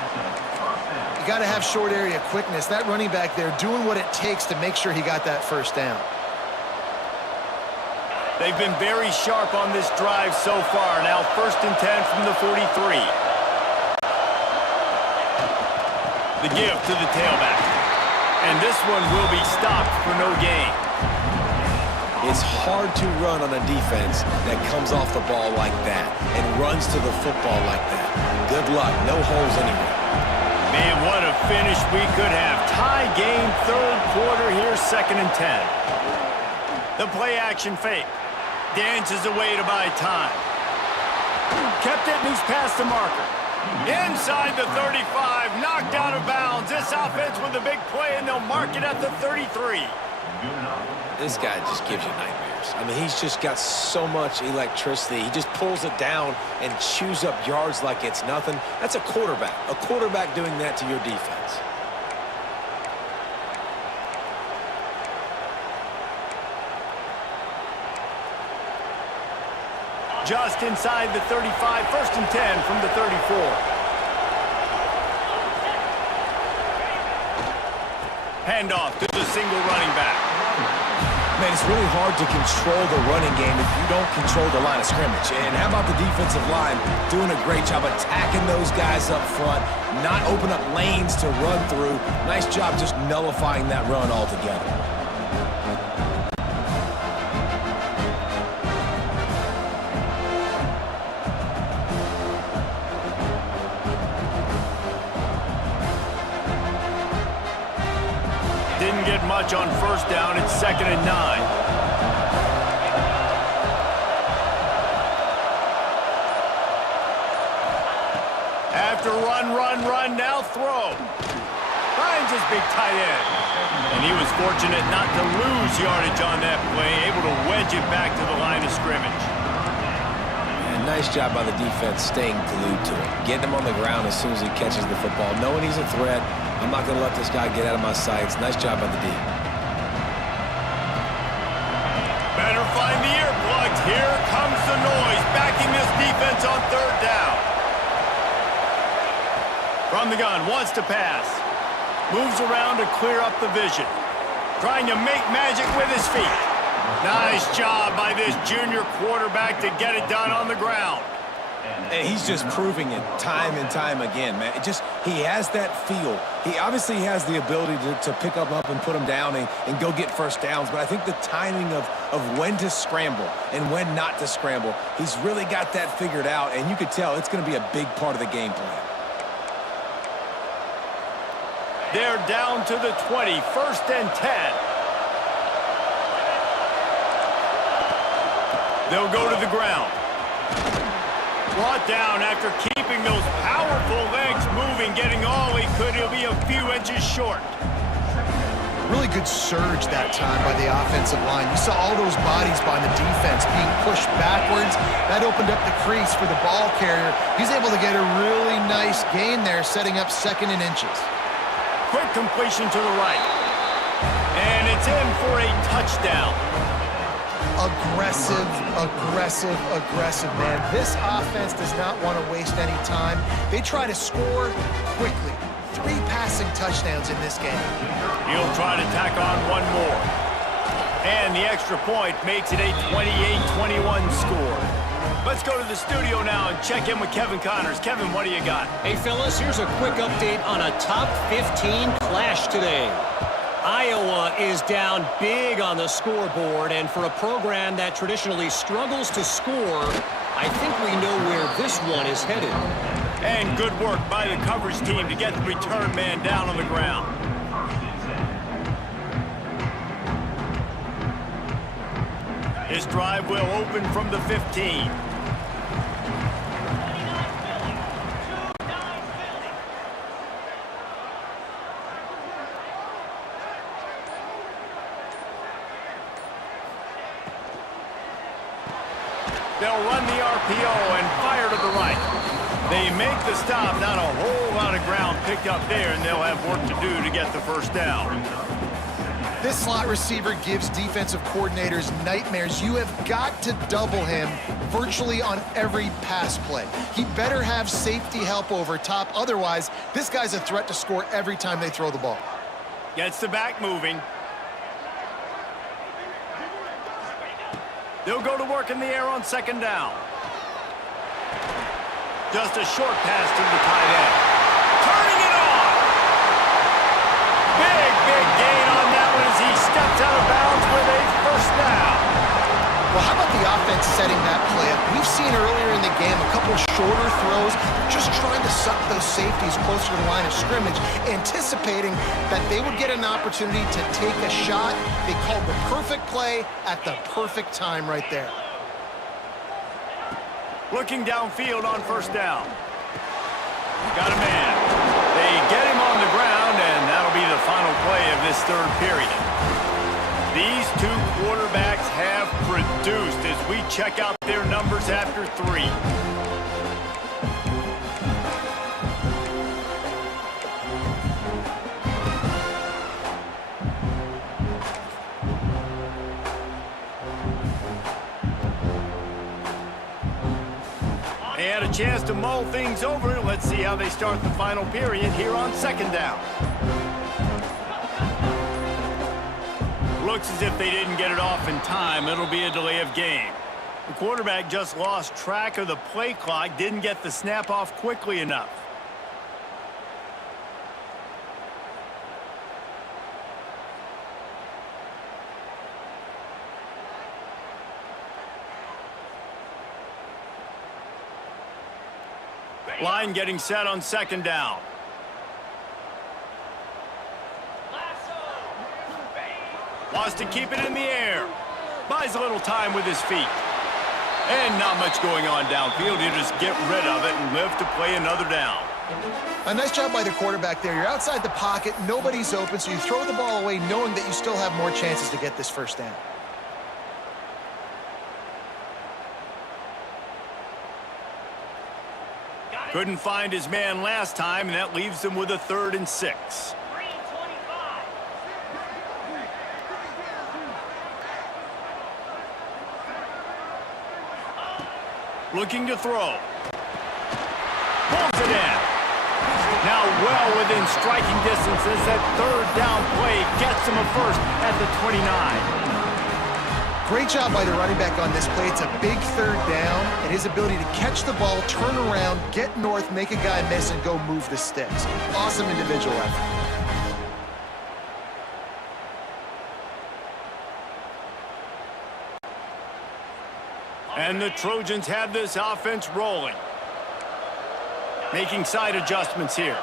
You got to have short area quickness. That running back there doing what it takes to make sure he got that first down. They've been very sharp on this drive so far. Now 1st and 10 from the 43. The give to the tailback. And this one will be stopped for no gain. It's hard to run on a defense that comes off the ball like that and runs to the football like that. Good luck. No holes anywhere. Man, what a finish we could have. Tie game, 3rd quarter here, 2nd and 10. The play action fake. Dances away to buy time. Kept it and he's past the marker. Inside the 35, knocked out of bounds. This offense with a big play, and they'll mark it at the 33. This guy just gives you nightmares. I mean, he's just got so much electricity. He just pulls it down and chews up yards like it's nothing. That's a quarterback. A quarterback doing that to your defense. Just inside the 35, 1st and 10 from the 34. Handoff to the single running back. Man, it's really hard to control the running game if you don't control the line of scrimmage. And how about the defensive line doing a great job attacking those guys up front, not open up lanes to run through. Nice job just nullifying that run altogether. Didn't get much on first down. It's 2nd and 9. After run, now throw. Finds his big tight end. And he was fortunate not to lose yardage on that play, able to wedge it back to the line of scrimmage. And nice job by the defense staying glued to it. Getting him on the ground as soon as he catches the football. Knowing he's a threat, I'm not going to let this guy get out of my sights. Nice job by the D. Better find the earplugs. Here comes the noise, backing this defense on 3rd down. From the gun, wants to pass. Moves around to clear up the vision. Trying to make magic with his feet. Nice job by this junior quarterback to get it done on the ground. And he's just proving it time and time again, man. He has that feel. He obviously has the ability to pick up and put him down and go get first downs, but I think the timing of when to scramble and when not to scramble, he's really got that figured out, and you could tell it's going to be a big part of the game plan. They're down to the 20, 1st and 10. They'll go to the ground. Brought down after keeping those powerful legs moving, getting all he could. He'll be a few inches short. Really good surge that time by the offensive line. You saw all those bodies by the defense being pushed backwards. That opened up the crease for the ball carrier. He's able to get a really nice gain there, setting up 2nd and inches. Quick completion to the right. And it's in for a touchdown. Aggressive, aggressive, aggressive, man. This offense does not want to waste any time. They try to score quickly. 3 passing touchdowns in this game. He'll try to tack on one more. And the extra point makes it a 28-21 score. Let's go to the studio now and check in with Kevin Connors. Kevin, what do you got? Hey, fellas, here's a quick update on a top 15 clash today. Iowa is down big on the scoreboard, and for a program that traditionally struggles to score, I think we know where this one is headed. And good work by the coverage team to get the return man down on the ground. His drive will open from the 15. They'll run the RPO and fire to the right. They make the stop, not a whole lot of ground picked up there, and they'll have work to do to get the first down. This slot receiver gives defensive coordinators nightmares. You have got to double him virtually on every pass play. He better have safety help over top. Otherwise, this guy's a threat to score every time they throw the ball. Gets the back moving. They'll go to work in the air on 2nd down. Just a short pass to the tight end. Turning it on! Big gain on that one as he steps out of bounds with a first down. Well, how about the offense setting that play up? We've seen earlier in the game a couple shorter throws, just trying to suck those safeties closer to the line of scrimmage, anticipating that they would get an opportunity to take a shot. They called the perfect play at the perfect time right there. Looking downfield on first down. Got a man. They get him on the ground, and that'll be the final play of this 3rd period. These 2 quarterbacks have produced as we check out their numbers after 3. They had a chance to mull things over. Let's see how they start the final period here on 2nd down. looks as if they didn't get it off in time. It'll be a delay of game. The quarterback just lost track of the play clock, didn't get the snap off quickly enough. Line getting set on second down. Wants to keep it in the air. Buys a little time with his feet. And not much going on downfield. You just get rid of it and live to play another down. A nice job by the quarterback there. You're outside the pocket, nobody's open, so you throw the ball away knowing that you still have more chances to get this first down. Couldn't find his man last time, and that leaves him with a 3rd and 6. Looking to throw. Pulls it in. Now well within striking distances. That 3rd down play gets him a first at the 29. Great job by the running back on this play. It's a big 3rd down, and his ability to catch the ball, turn around, get north, make a guy miss, and go move the sticks. Awesome individual effort. And the Trojans have this offense rolling. Making side adjustments here.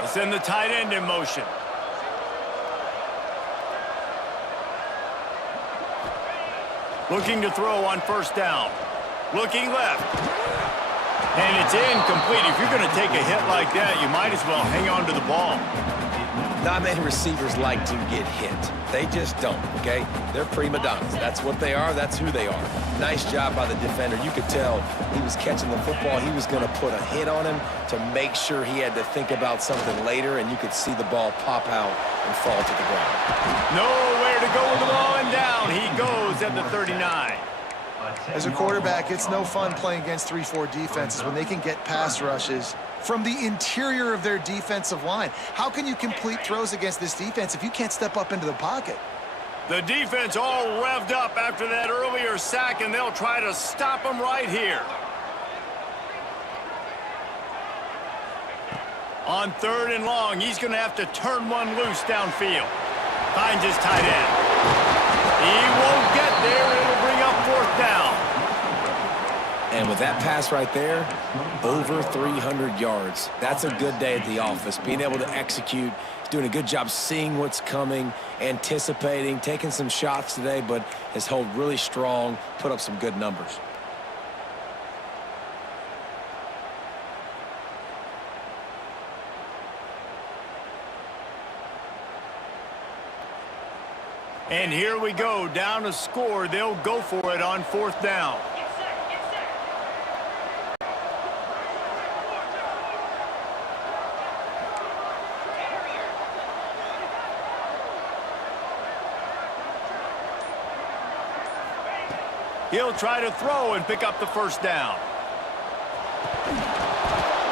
They send the tight end in motion. Looking to throw on first down. Looking left. And it's incomplete. If you're going to take a hit like that, you might as well hang on to the ball. Not many receivers like to get hit. They just don't, okay? They're prima donnas. That's what they are. That's who they are. Nice job by the defender. You could tell he was catching the football. He was going to put a hit on him to make sure he had to think about something later, and you could see the ball pop out and fall to the ground. Nowhere to go with the ball, and down he goes at the 39. As a quarterback, it's no fun playing against 3-4 defenses when they can get pass rushes from the interior of their defensive line. How can you complete throws against this defense if you can't step up into the pocket? The defense all revved up after that earlier sack, and they'll try to stop him right here. On 3rd and long, he's going to have to turn one loose downfield. Finds his tight end. He won't get there. It'll bring up 4th down. And with that pass right there, over 300 yards. That's a good day at the office. Being able to execute, doing a good job seeing what's coming, anticipating, taking some shots today, but has held really strong, put up some good numbers. And here we go, down a score. They'll go for it on 4th down. He'll try to throw and pick up the 1st down.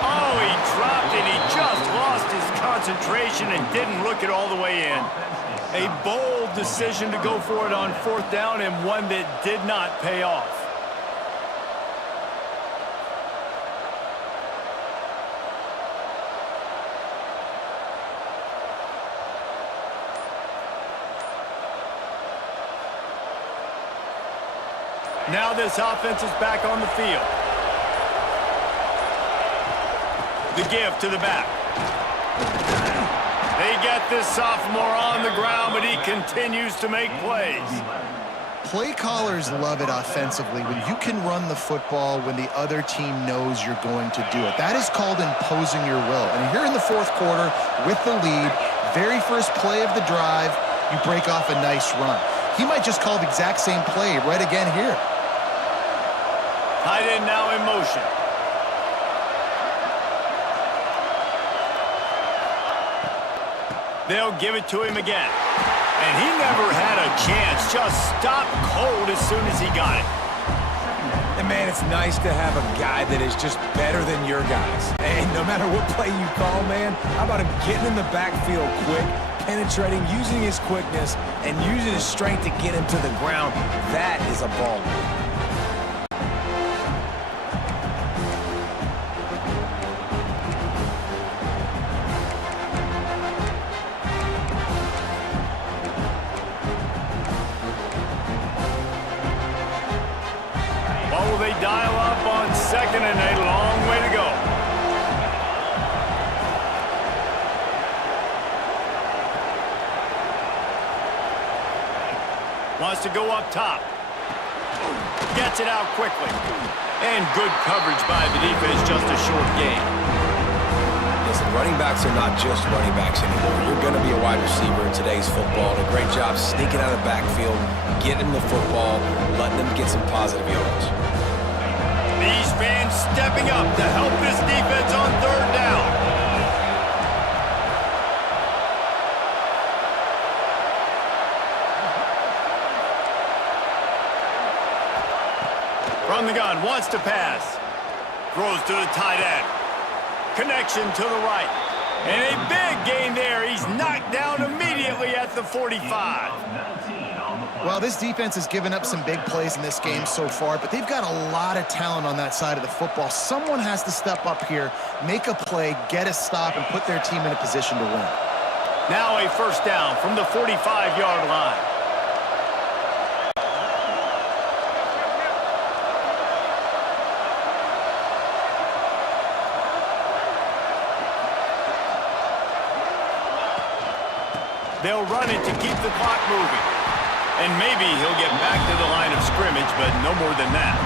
Oh, he dropped it. He just lost his concentration and didn't look it all the way in. A bold decision to go for it on 4th down, and one that did not pay off. Now this offense is back on the field. The give to the back. They get this sophomore on the ground, but he continues to make plays. Play callers love it offensively when you can run the football when the other team knows you're going to do it. That is called imposing your will. And here in the 4th quarter with the lead, very first play of the drive, you break off a nice run. He might just call the exact same play right again here. Tight end now in motion. They'll give it to him again. And he never had a chance. Just stopped cold as soon as he got it. And, man, it's nice to have a guy that is just better than your guys. And no matter what play you call, man, how about him getting in the backfield quick, penetrating, using his quickness, and using his strength to get him to the ground? That is a ball. What will they dial up on second and a long way to go? Wants to go up top. Gets it out quickly. And good coverage by the defense, just a short gain. Listen, running backs are not just running backs anymore. You're going to be a wide receiver in today's football. And a great job sneaking out of the backfield, getting the football, letting them get some positive yards. These fans stepping up to help this defense on third down. From the gun, wants to pass. Throws to the tight end. Connection to the right. And a big gain there. He's knocked down immediately at the 45. Well, this defense has given up some big plays in this game so far, but they've got a lot of talent on that side of the football. Someone has to step up here, make a play, get a stop, and put their team in a position to win. Now a first down from the 45-yard line. They'll run it to keep the clock moving. And maybe he'll get back to the line of scrimmage, but no more than that.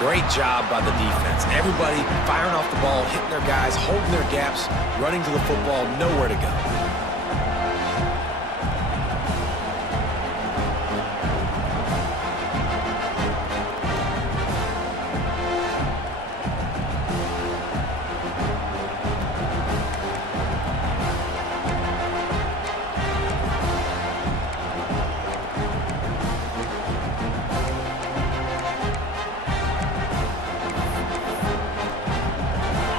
Great job by the defense. Everybody firing off the ball, hitting their guys, holding their gaps, running to the football, nowhere to go.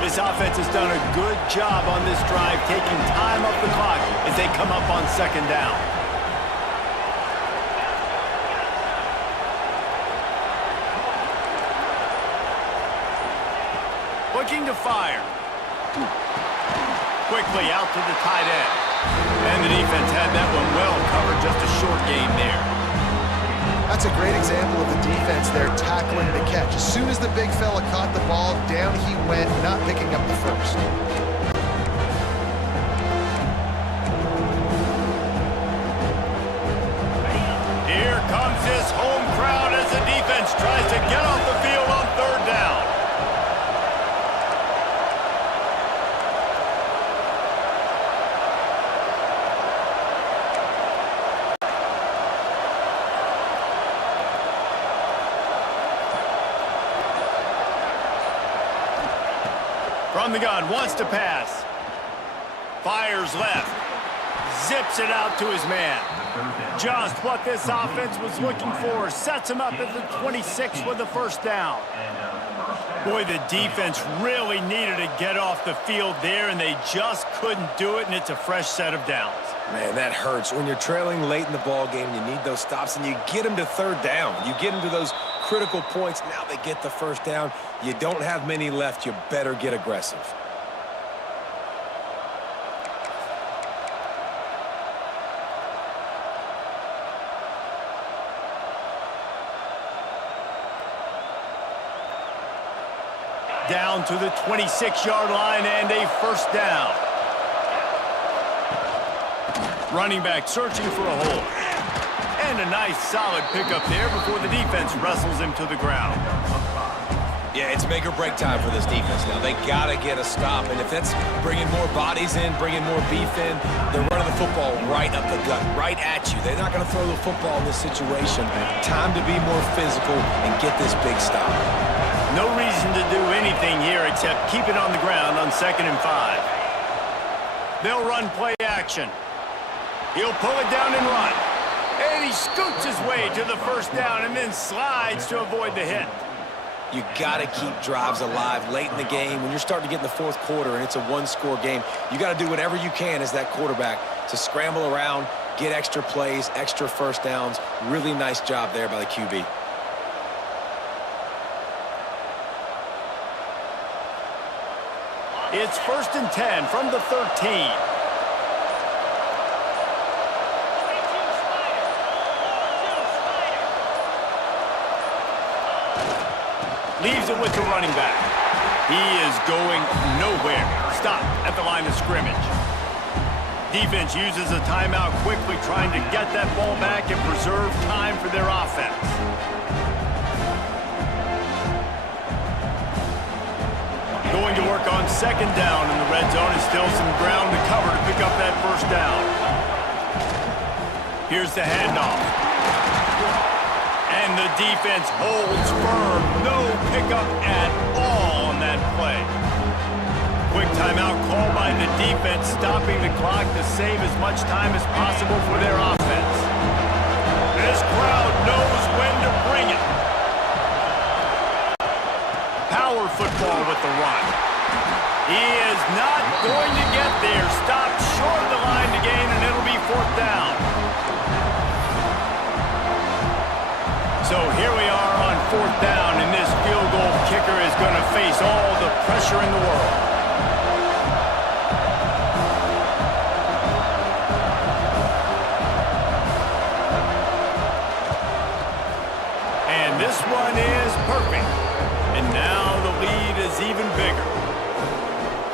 This offense has done a good job on this drive, taking time off the clock as they come up on second down. Looking to fire. Quickly out to the tight end. And the defense had that one well covered, just a short gain there. That's a great example of the defense there tackling the catch. As soon as the big fella caught the ball, down he went, not picking up the first. Here comes his home crowd as the defense tries to get off the field on third down. From the gun, wants to pass. Fires left. Zips it out to his man. Just what this offense was looking for. Sets him up at the 26 with the first down. Boy, the defense really needed to get off the field there, and they just couldn't do it, and it's a fresh set of downs. Man, that hurts. When you're trailing late in the ball game, you need those stops, and you get them to third down. You get them to those critical points. Now they get the first down. You don't have many left. You better get aggressive. Down to the 26-yard line and a first down. Running back searching for a hole. And a nice solid pickup there before the defense wrestles him to the ground. Yeah, it's make or break time for this defense now. They got to get a stop, and if that's bringing more bodies in, bringing more beef in, they're running the football right up the gut, right at you. They're not going to throw the football in this situation. Time to be more physical and get this big stop. No reason to do anything here except keep it on the ground on 2nd and 5. They'll run play action. He'll pull it down and run. And he scoots his way to the first down and then slides to avoid the hit. You got to keep drives alive late in the game. When you're starting to get in the fourth quarter and it's a one-score game, you got to do whatever you can as that quarterback to scramble around, get extra plays, extra first downs. Really nice job there by the QB. It's 1st and 10 from the 13. Leaves it with the running back. He is going nowhere. Stop at the line of scrimmage. Defense uses a timeout quickly, trying to get that ball back and preserve time for their offense. Going to work on 2nd down in the red zone, and still some ground to cover to pick up that first down. Here's the handoff. And the defense holds firm. No pickup at all on that play. Quick timeout call by the defense, stopping the clock to save as much time as possible for their offense. This crowd knows when to bring it. Power football with the run. He is not going to get there. Stopped short of the line to gain, and it'll be 4th down. So here we are on 4th down, and this field goal kicker is going to face all the pressure in the world. And this one is perfect. And now the lead is even bigger.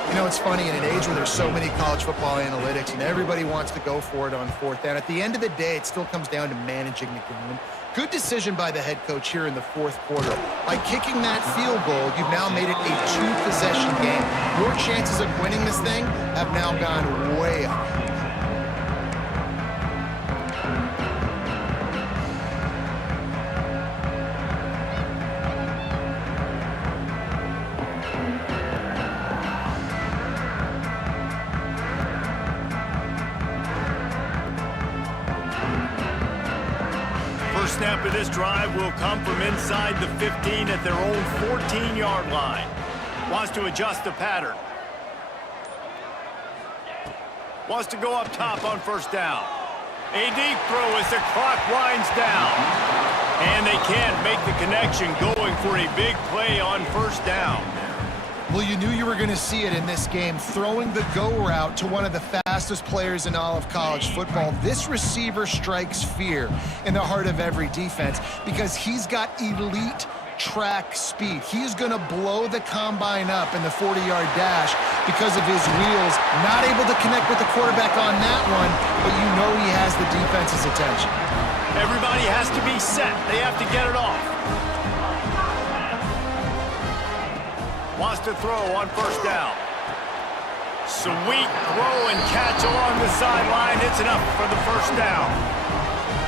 You know, it's funny, in an age where there's so many college football analytics and everybody wants to go for it on 4th down, at the end of the day, it still comes down to managing the game. Good decision by the head coach here in the 4th quarter. By kicking that field goal, you've now made it a 2-possession game. Your chances of winning this thing have now gone way up. Snap of this drive will come from inside the 15 at their own 14-yard line. Wants to adjust the pattern. Wants to go up top on 1st down. A deep throw as the clock winds down. And they can't make the connection, going for a big play on 1st down. Well, you knew you were going to see it in this game, throwing the go route to one of the fastest players in all of college football. This receiver strikes fear in the heart of every defense because he's got elite track speed. He's going to blow the combine up in the 40-yard dash because of his wheels. Not able to connect with the quarterback on that one, but you know he has the defense's attention. Everybody has to be set. They have to get it off. Wants to throw on 1st down. Sweet throw and catch along the sideline. It's enough for the 1st down.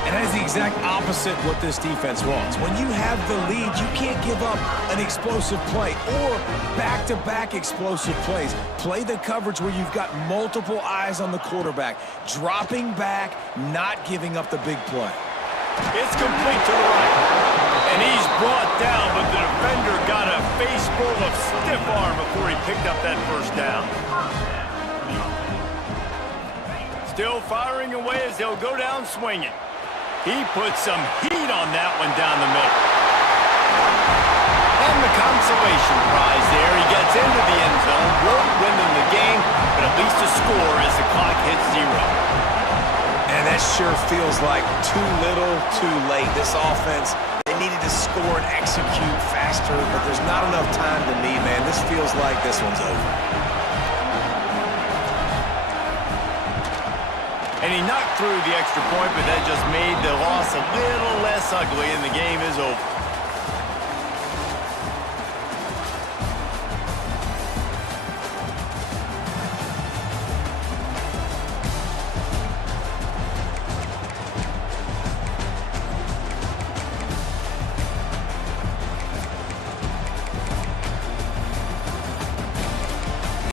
And that is the exact opposite what this defense wants. When you have the lead, you can't give up an explosive play or back-to-back explosive plays. Play the coverage where you've got multiple eyes on the quarterback, dropping back, not giving up the big play. It's complete to the right. And he's brought down, but the defender got a face full of stiff arm before he picked up that 1st down. Still firing away as they'll go down swinging. He puts some heat on that one down the middle. And the consolation prize there. He gets into the end zone. Won't win them the game, but at least a score as the clock hits 0. And that sure feels like too little, too late. This offense, they needed to score and execute faster, but there's not enough time to me, man. This feels like this one's over. And he knocked through the extra point, but that just made the loss a little less ugly, and the game is over.